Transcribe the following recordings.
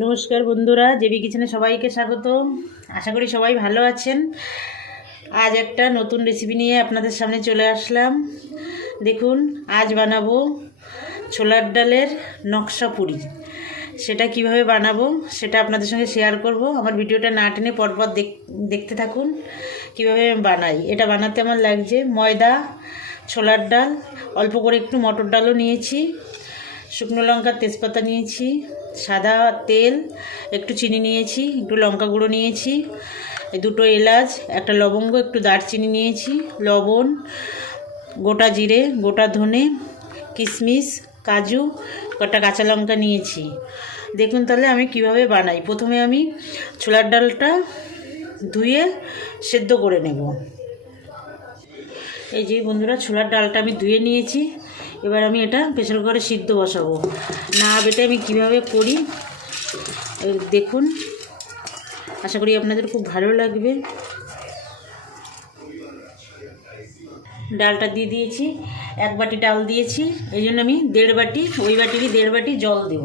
নমস্কার বন্ধুরা, জেবি কিচেনে সবাইকে স্বাগত। আশা করি সবাই ভালো আছেন। আজ একটা নতুন রেসিপি নিয়ে আপনাদের সামনে চলে আসলাম। দেখুন, আজ বানাবো ছোলার ডালের নকশা পুরি। সেটা কিভাবে বানাবো সেটা আপনাদের সঙ্গে শেয়ার করব। আমার ভিডিওটা না টেনে পরপর দেখতে থাকুন কিভাবে আমি বানাই। এটা বানাতে আমার লাগছে ময়দা, ছোলার ডাল, অল্প করে একটু মটর ডালও নিয়েছি, শুকনো লঙ্কা, তেজপাতা নিয়েছি, সাদা তেল, একটু চিনি নিয়েছি, একটু লঙ্কা গুঁড়ো নিয়েছি, দুটো এলাচ, একটা লবঙ্গ, একটু দারচিনি নিয়েছি, লবণ, গোটা জিরে, গোটা ধনে, কিশমিশ, কাজু, কটা কাঁচা লঙ্কা নিয়েছি। দেখুন তাহলে আমি কিভাবে বানাই। প্রথমে আমি ছোলার ডালটা ধুয়ে সেদ্ধ করে নেব। এই যে বন্ধুরা, ছোলার ডালটা আমি ধুয়ে নিয়েছি। এবার আমি এটা প্রেসার কুকারে সিদ্ধ বসাবো। না বেটে আমি কিভাবে করি দেখুন, আশা করি আপনাদের খুব ভালো লাগবে। ডালটা দিয়ে দিয়েছি, 1 বাটি ডাল দিয়েছি, এই জন্য আমি 1.5 বাটি, ওই বাটিরই 1.5 বাটি জল দেব।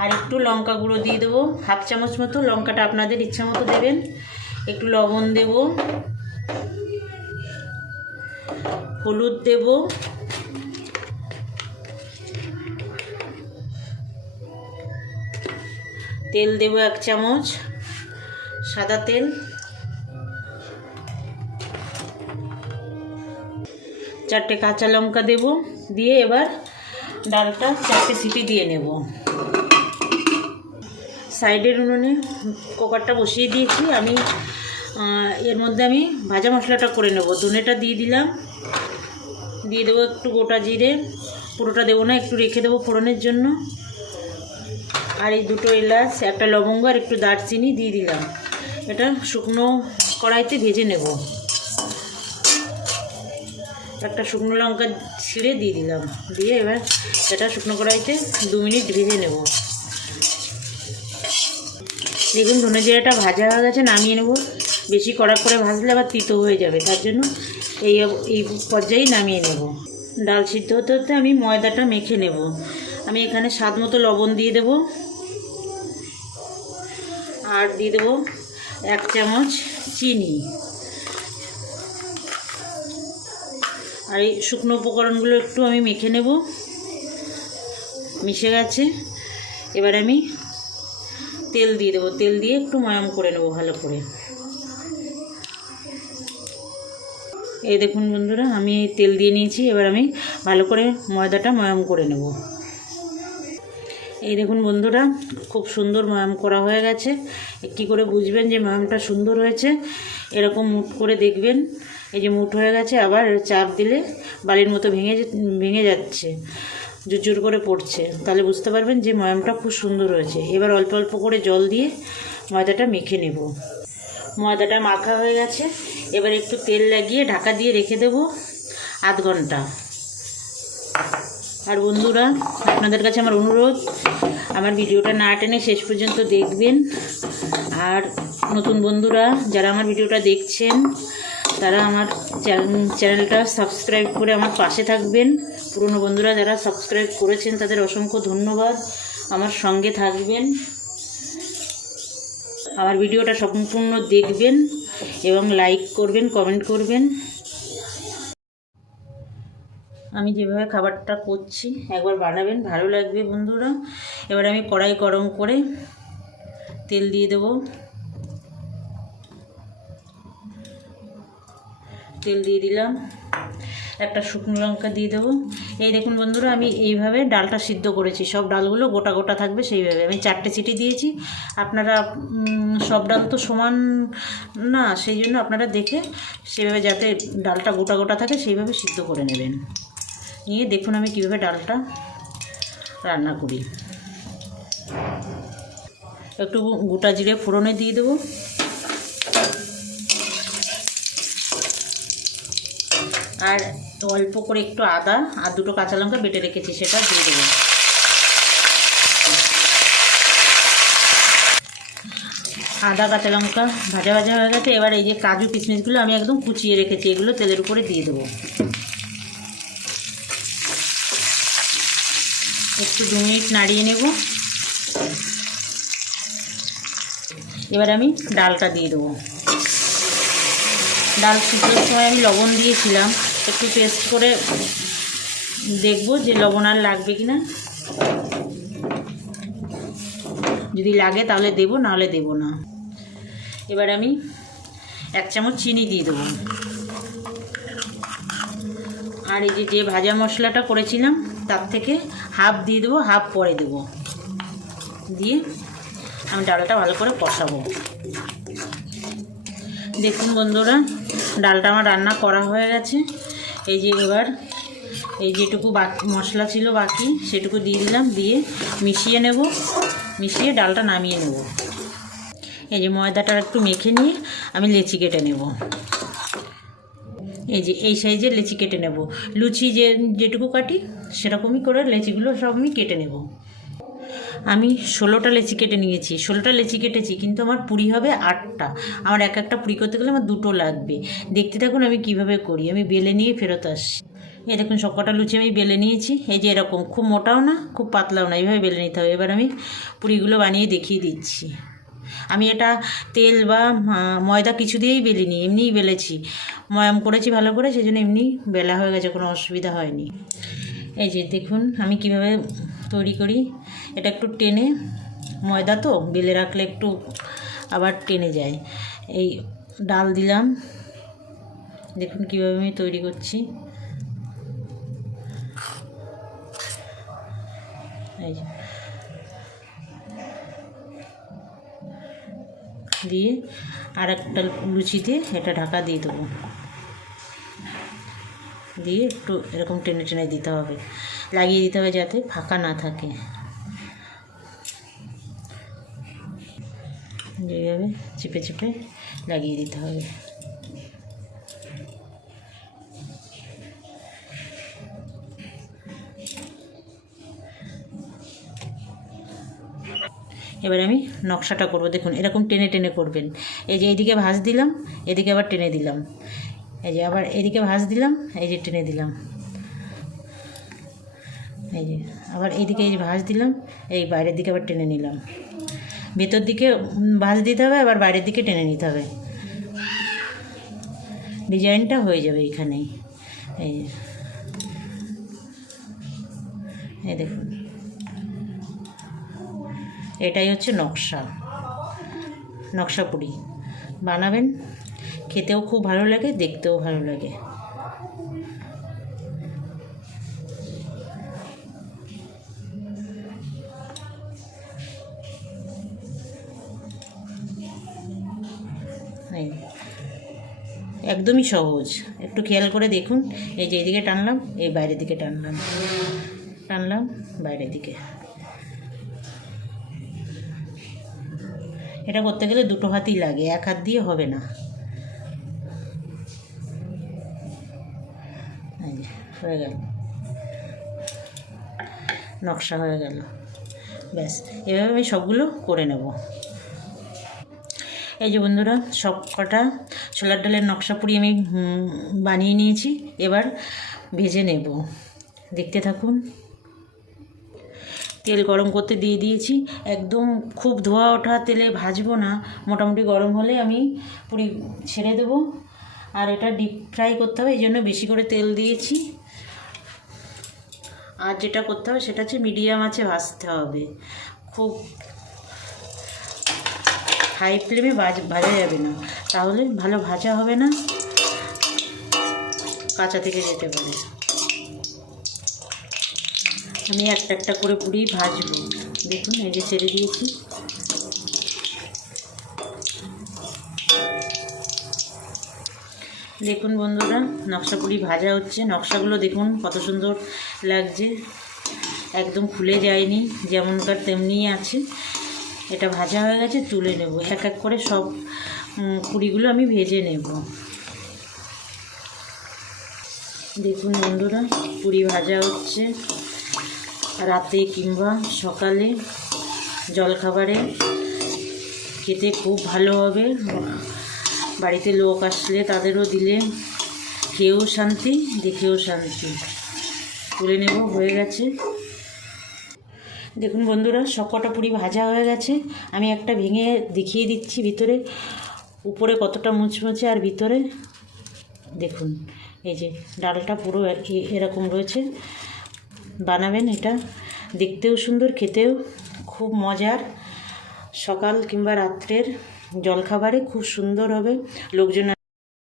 আর একটু লঙ্কা গুঁড়ো দিয়ে দেবো, 1/2 চামচ মতো। লঙ্কাটা আপনাদের ইচ্ছা মতো দেবেন। একটু লবণ দেব, হলুদ দেব, তেল দেব 1 চামচ, সাদা তেল, 4টে কাঁচা লঙ্কা দেব। দিয়ে এবার ডালটা 4টে সিটি দিয়ে নেব। সাইডের উনুনে কুকারটা বসিয়ে দিয়েছি আমি। এর মধ্যে আমি ভাজা মশলাটা করে নেব। ধনেটা দিয়ে দিলাম, দিয়ে দেবো একটু গোটা জিরে, পুরোটা দেবো না, একটু রেখে দেবো ফোড়নের জন্য। আর এই 2টো এলাচ, একটা লবঙ্গ আর একটু দারচিনি দিয়ে দিলাম। এটা শুকনো কড়াইতে ভেজে নেব। একটা শুকনো লঙ্কা ছিঁড়ে দিয়ে দিলাম। দিয়ে এবার এটা শুকনো কড়াইতে 2 মিনিট ভেজে নেব। দেখুন, ধনে জিরাটা ভাজা হয়ে গেছে, নামিয়ে নেব। বেশি কড়া করে ভাজলে আবার তিতো হয়ে যাবে, তার জন্য এই পর্যায়েই নামিয়ে নেব। ডাল সিদ্ধ হতে হতে আমি ময়দাটা মেখে নেব। আমি এখানে স্বাদ মতো লবণ দিয়ে দেব, আর দিয়ে দেবো 1 চামচ চিনি। আর এই শুকনো উপকরণগুলো একটু আমি মেখে নেব। মিশে গেছে। এবার আমি তেল দিয়ে দেবো, তেল দিয়ে একটু ময়াম করে নেব ভালো করে। এই দেখুন বন্ধুরা, আমি তেল দিয়ে নিয়েছি। এবার আমি ভালো করে ময়দাটা ময়াম করে নেব। এই দেখুন বন্ধুরা, খুব সুন্দর ময়াম করা হয়ে গেছে। কী করে বুঝবেন যে ময়ামটা সুন্দর হয়েছে? এরকম মুঠ করে দেখবেন। এই যে মুঠ হয়ে গেছে, আবার চাপ দিলে বালির মতো ভেঙে যাচ্ছে, জুরজুর করে পড়ছে, তাহলে বুঝতে পারবেন যে ময়ামটা খুব সুন্দর হয়েছে। এবার অল্প অল্প করে জল দিয়ে ময়দাটা মেখে নেব। ময়দাটা মাখা হয়ে গেছে। এবার একটু তেল লাগিয়ে ঢাকা দিয়ে রেখে দেব আধ ঘন্টা। আর বন্ধুরা, আপনাদের কাছে আমার অনুরোধ, আমার ভিডিওটা না টেনে শেষ পর্যন্ত দেখবেন। আর নতুন বন্ধুরা যারা আমার ভিডিওটা দেখছেন, তারা আমার চ্যানেলটা সাবস্ক্রাইব করে আমার পাশে থাকবেন। পুরনো বন্ধুরা যারা সাবস্ক্রাইব করেছেন তাদের অসংখ্য ধন্যবাদ। আমার সঙ্গে থাকবেন, আমার ভিডিওটা সম্পূর্ণ দেখবেন এবং লাইক করবেন, কমেন্ট করবেন। আমি যেভাবে খাবারটা করছি একবার বানাবেন, ভালো লাগবে বন্ধুরা। এবার আমি কড়াই গরম করে তেল দিয়ে দেব। তেল দিয়ে দিলাম, একটা শুকনো লঙ্কা দিয়ে দেবো। এই দেখুন বন্ধুরা, আমি এইভাবে ডালটা সিদ্ধ করেছি। সব ডালগুলো গোটা গোটা থাকবে সেইভাবে। আমি 4টে সিটি দিয়েছি। আপনারা সব ডাল তো সমান না, সেই জন্য আপনারা দেখে সেভাবে, যাতে ডালটা গোটা গোটা থাকে সেইভাবে সিদ্ধ করে নেবেন। নিয়ে দেখুন আমি কীভাবে ডালটা রান্না করি। একটু গোটা জিরে ফোড়নে দিয়ে দেবো। আর অল্প করে একটু আদা আর 2টো কাঁচা লঙ্কা বেটে রেখেছি, সেটা দিয়ে দেবো। আদা কাঁচা লঙ্কা ভাজা ভাজা হয়ে গেছে। এবার এই যে কাজু কিশমিশগুলো আমি একদম কুচিয়ে রেখেছি, এগুলো তেলের উপরে দিয়ে দেবো। একটু 2 মিনিট নাড়িয়ে নেব। এবার আমি ডালটা দিয়ে দেবো। ডাল সিদ্ধর সময় আমি লবণ দিয়েছিলাম, একটু টেস্ট করে দেখবো যে লবণ আর লাগবে কি না। যদি লাগে তাহলে দেবো, নাহলে দেবো না। এবার আমি 1 চামচ চিনি দিয়ে দেবো। আর এই যে ভাজা মশলাটা করেছিলাম তার থেকে হাফ দিয়ে দেবো, হাফ পরে দেবো। দিয়ে আমি ডালটা ভালো করে কষাবো। দেখুন বন্ধুরা, ডালটা আমার রান্না করা হয়ে গেছে। এই যে এবার এই যেটুকু বাকি মশলা ছিল বাকি সেটুকু দিয়ে দিলাম, দিয়ে মিশিয়ে নেব। মিশিয়ে ডালটা নামিয়ে নেব। এই যে ময়দাটা একটু মেখে নিয়ে আমি লেচি কেটে নেব। এই যে এই সাইজের লেচি কেটে নেব। লুচি যেটুকু কাটি সেরকমই করে লেচিগুলো সব আমি কেটে নেব। আমি 16টা লেচি কেটে নিয়েছি। 16টা লেচি কেটেছি, কিন্তু আমার পুরি হবে 8টা। আমার একটা পুরি করতে গেলে আমার 2টো লাগবে। দেখতে থাকুন আমি কিভাবে করি। আমি বেলে নিয়ে ফেরত আসছি। এই দেখুন সবকটা লুচি আমি বেলে নিয়েছি। এই যে এরকম, খুব মোটাও না খুব পাতলাও না, এইভাবে বেলে নিতে হবে। এবার আমি পুরিগুলো বানিয়ে দেখিয়ে দিচ্ছি। আমি এটা তেল বা ময়দা কিছু দিয়েই বেলিনি, এমনিই বেলেছি। ময়াম করেছি ভালো করে, সেই জন্য এমনি বেলা হয়ে গেছে, কোনো অসুবিধা হয়নি। এই যে দেখুন আমি কিভাবে তৈরি করি। এটা একটু টেনে, ময়দা তো বেলে রাখলে একটু আবার টেনে যায়। এই ডাল দিলাম, দেখুন কিভাবে আমি তৈরি করছি। এই যে দিয়ে আর একটা লুচিতে এটা ঢাকা দিয়ে দেবো। দিয়ে একটু এরকম টেনে টেনে দিতে হবে, লাগিয়ে দিতে হবে যাতে ফাঁকা না থাকে। এইভাবে চিপে চিপে লাগিয়ে দিতে হবে। এবার আমি নকশাটা করব। দেখুন এরকম টেনে টেনে করবেন। এই যে এইদিকে ভাঁজ দিলাম, এদিকে আবার টেনে দিলাম। এই যে আবার এদিকে ভাঁজ দিলাম, এই যে টেনে দিলাম। এই যে আবার এইদিকে এই যে ভাঁজ দিলাম, এই বাইরের দিকে আবার টেনে নিলাম। ভেতর দিকে ভাঁজ দিতে হবে, আবার বাইরের দিকে টেনে নিতে হবে। ডিজাইনটা হয়ে যাবে এইখানেই। এই দেখুন, এটাই হচ্ছে নকশা পুরি। বানাবেন, খেতেও খুব ভালো লাগে, দেখতেও ভালো লাগে। একদমই সহজ, একটু খেয়াল করে দেখুন। এই যে এইদিকে টানলাম, এই বাইরের দিকে টানলাম, বাইরের দিকে। এটা করতে গেলে 2টো হাতই লাগে, 1 হাত দিয়ে হবে না। হয়ে গেল, নকশা হয়ে গেল। ব্যাস, এভাবে আমি সবগুলো করে নেব। এই যে বন্ধুরা, সব কটা ছোলার ডালের নকশা পুরি আমি বানিয়ে নিয়েছি। এবার ভেজে নেব, দেখতে থাকুন। তেল গরম করতে দিয়ে দিয়েছি। একদম খুব ধোয়া ওঠা তেলে ভাজবো না, মোটামুটি গরম হলে আমি পুরি ছেড়ে দেবো। আর এটা ডিপ ফ্রাই করতে হবে, এই জন্য বেশি করে তেল দিয়েছি। আর যেটা করতে হবে সেটা হচ্ছে মিডিয়াম আঁচে ভাজতে হবে। খুব হাই ফ্লেমে ভাজা যাবে না, তাহলে ভালো ভাজা হবে না, কাঁচা থেকে যেতে পারে। আমি একটা একটা করে পুরি ভাজবো। দেখুন এই যে ছেড়ে দিয়েছি। দেখুন বন্ধুরা, নকশা পুরি ভাজা হচ্ছে। নকশাগুলো দেখুন কত সুন্দর লাগছে, একদম খুলে যায়নি, যেমনকার তেমনিই আছে। এটা ভাজা হয়ে গেছে, তুলে নেব। এক এক করে সব পুরিগুলো আমি ভেজে নেব। দেখুন বন্ধুরা, পুরি ভাজা হচ্ছে। রাতে কিংবা সকালে জলখাবারে খেতে খুব ভালো হবে। বাড়িতে লোক আসলে তাদেরও দিলে খেয়েও শান্তি, দেখেও শান্তি। তুলে নেব, হয়ে গেছে। দেখুন বন্ধুরা, সবকটা পুরি ভাজা হয়ে গেছে। আমি একটা ভেঙে দেখিয়ে দিচ্ছি ভিতরে, উপরে কতটা মুচমুচে আর ভিতরে দেখুন এই যে ডালটা পুরো এরকম রয়েছে। বানাবেন, এটা দেখতেও সুন্দর, খেতেও খুব মজার। সকাল কিংবা রাত্রের জলখাবারে খুব সুন্দর হবে। লোকজন